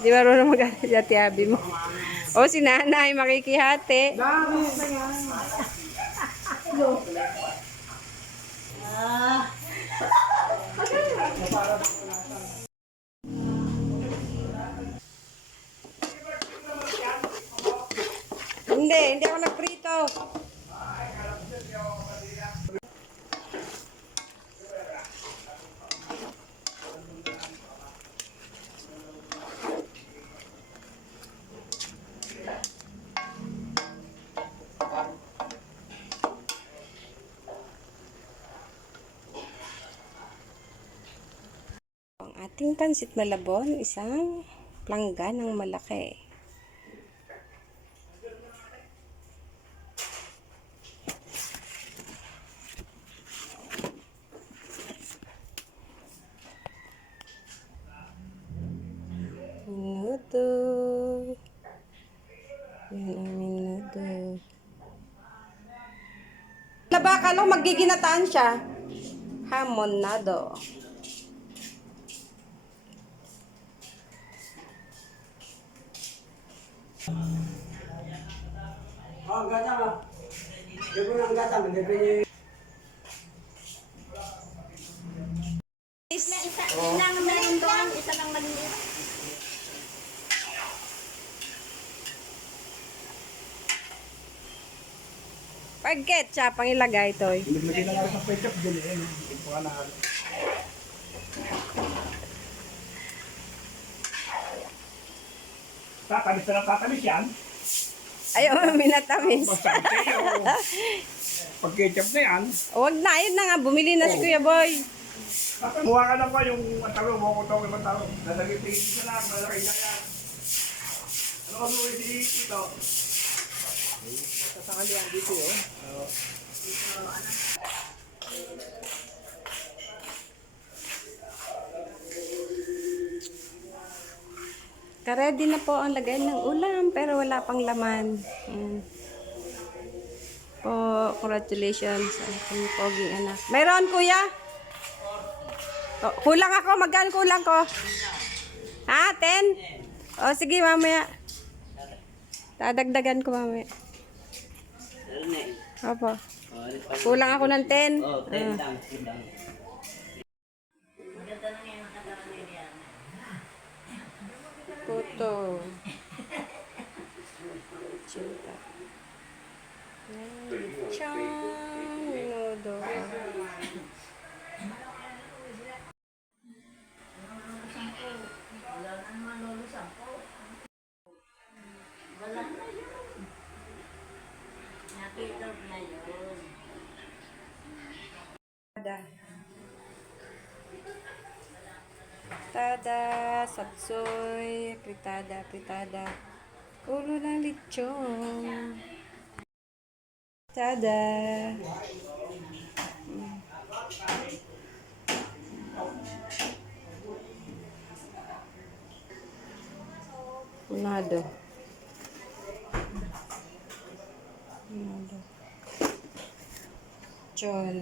Di marunong mag-hati abi mo. O, si nanay makikihati. Hindi ako nagprito. Ang ating pansit malabon, isang plangga ng malaki. Minuto. Yan ang minuto. Labaka lang, magiginataan siya. Hamonado. Oh, gata ba? Dito na ang gata, hindi. Isa lang meron doon, isa lang maliit. Pag ketchup ang ilagay ito. Naglagay na lang sa ketchup din eh. Hindi pa na. Tatamis na lang tatamis yan. Ayaw, minatamis. Basta kayo. Pag ketchup na yan. Huwag na, yun na nga. Bumili na si Kuya Boy. Mukha ka lang pa yung matalo. Mukha ko ito yung matalo. Nalagay tingin ka lang. Malaki na yan. Ano ka muli dito? Sasakali yan dito yun. Ready na po ang lagay ng ulam, pero wala pang laman. Po, congratulations sa aking poging anak. Mayroon, kuya? Oh, kulang ako. Magkano kulang ko? Ha? 10? O, sige, mamaya. Dadagdagan ko mamaya. Opo. Kulang ako ng 10. Oh, 10 lang. Puto. Cinta. Chang noodle. Fritada, sapsoy, fritada. Ulo ng lechon. Fritada. Unado. Lechon.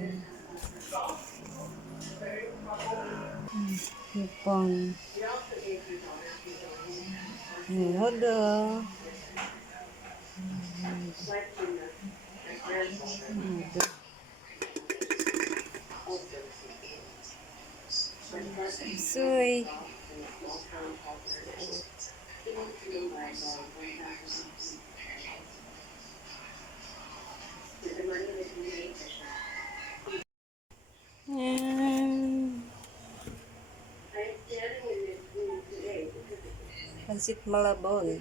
Hipon. Nodo. Soy. Pansit malabon.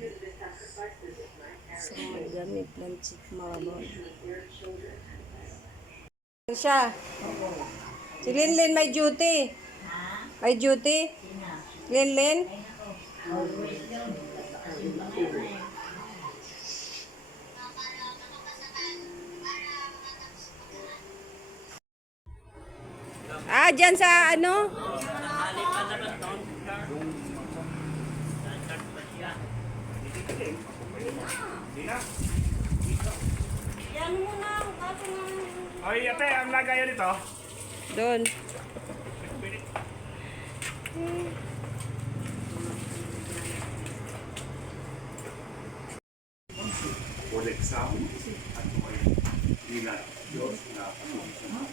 So, dami pansit malabon. Siya. Si Linlin may duty. May duty. Linlin. Ah, dyan sa ano? Yan muna, kasi nga. Oy, ate, ang lagayan nito. Doon. ulit sa amin at may dinan Diyos na patuloy sa mga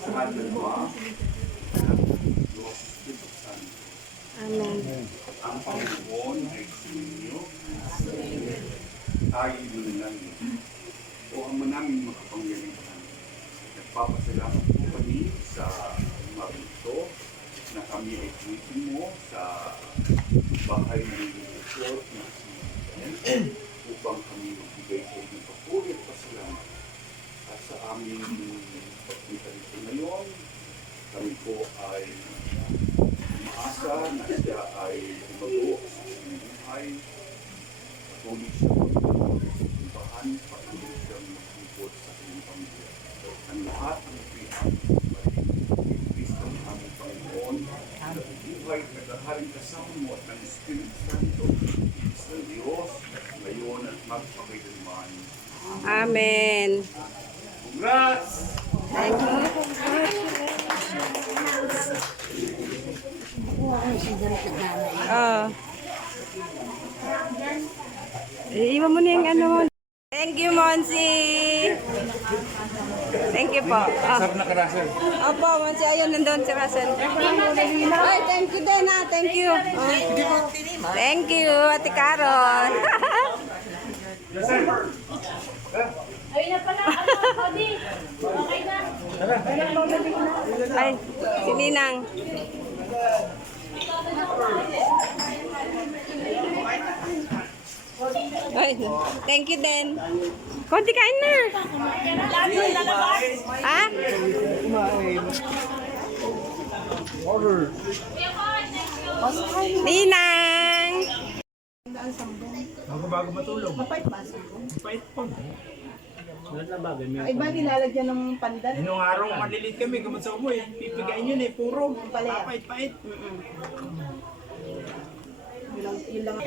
sa dalawa ng Diyos Espiritu Santo. Amen. Ang Panginoon ay suminyo tayo manalangin. O ang manaming makapangyarihan. Nagpapasalamat po kami sa umagang ito na kami ay tuwitin mo sa bahay ng Lord na si Daniel upang kami magbigay po ng papuri at pasalamat. At sa aming pagpunta nito ngayon, kami po ay umaasa na siya ay umago sa aming buhay. Patuloy siya magpapagpuntahan, patuloy siya magpapagpuntahan sa aming pamilya. Ang lahat ng piyang in Kristo ng aming Panginoon, na buhay at naghaharing kasama mo at ng Espiritu Santo, sa Diyos, ngayon at magpakailanman. Amen. Congrats! Thank you. Oh. Iwan mo na yung ano mo. Thank you, Monsi. Thank you po. Sarap na ka, Russell. Opo, Monsi. Ayun, nandun si Russell. Ay, thank you din ha. Thank you. Oh. Thank you, Ate Caron. Yes, sir. Ay na pala, Odi. Okay na. Ay, si Ninang. Ay, thank you din. Konti kain na. Ha? Ninang! Bago matulog. Mapait ba? Pait po. Sunod na bagay. Ay ba nilalagyan ng pandan? Nung araw malilit kami, gamot sa umoy. Pipigain yun eh, puro. Papait-pait. Yun lang.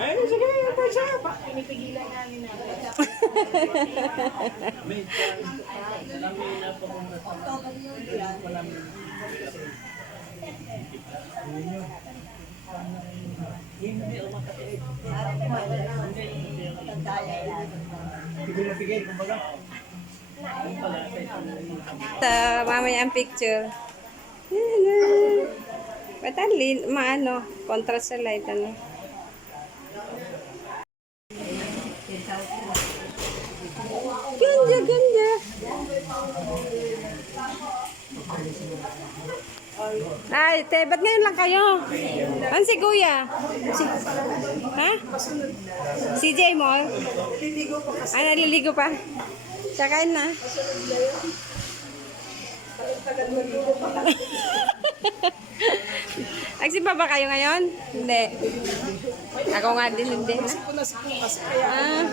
Ay, sige, pa siya. Pinipigilan namin na. Pigil na pigil, kumbaga. Mamaya ang picture. Ba't ang maano? Contrast sa light, ano? Ganda, ganda. Ay, te, ba't ngayon lang kayo? Ano si Kuya? Ha? Si J Mall? Ay, naliligo pa. Sakain na. Nagsimba ba kayo ngayon? Hindi. Ako nga din, hindi. Ah.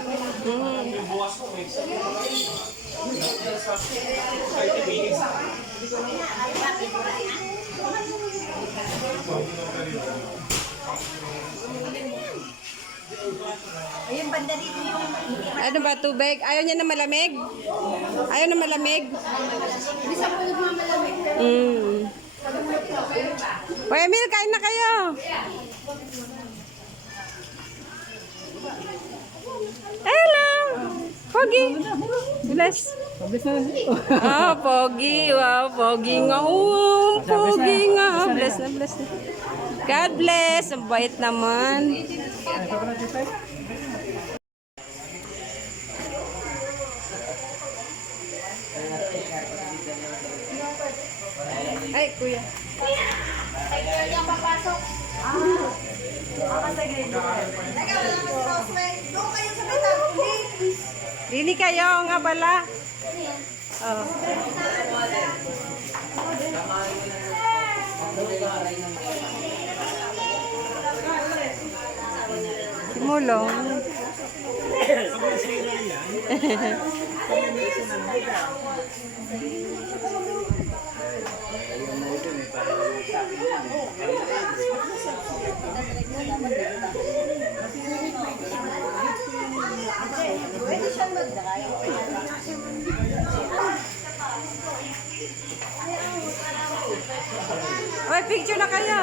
Ayun, banda dito yung... Ano ba, tubig? Ayaw niya na malamig? Ayaw na malamig? Bisa mo nagmamalamig. Hoy, Emil, kain na kayo. Hello. Pogi. Bless. Ah, Pogi. Wow, Pogi nga. Oh, Pogi nga. Bless na, bless na. God bless. Ang bait naman. Ay, kuya. Ay, yung papasok. Dili kayo nga bala. Oh. Simulong. Oy, picture na kayo.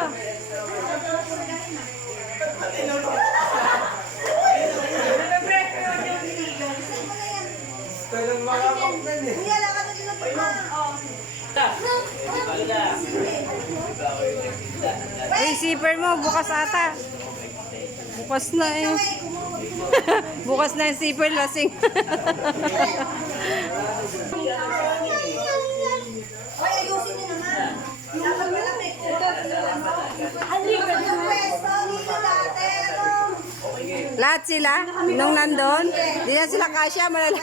zipper mo, bukas ata. Bukas na eh. Bukas na yung zipper, lasing. Lahat sila, nung nandun, di na sila kasya, malala.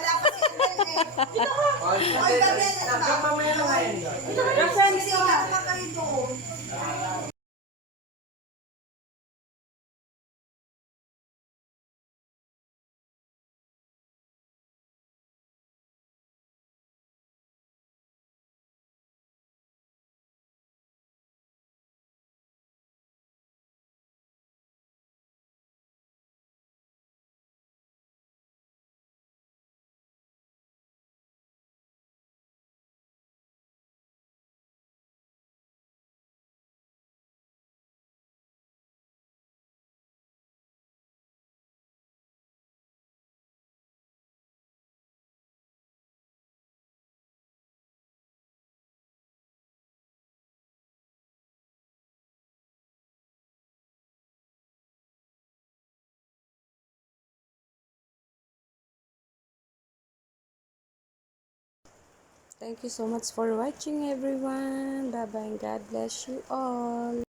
Thank you so much for watching, everyone. Bye-bye and God bless you all.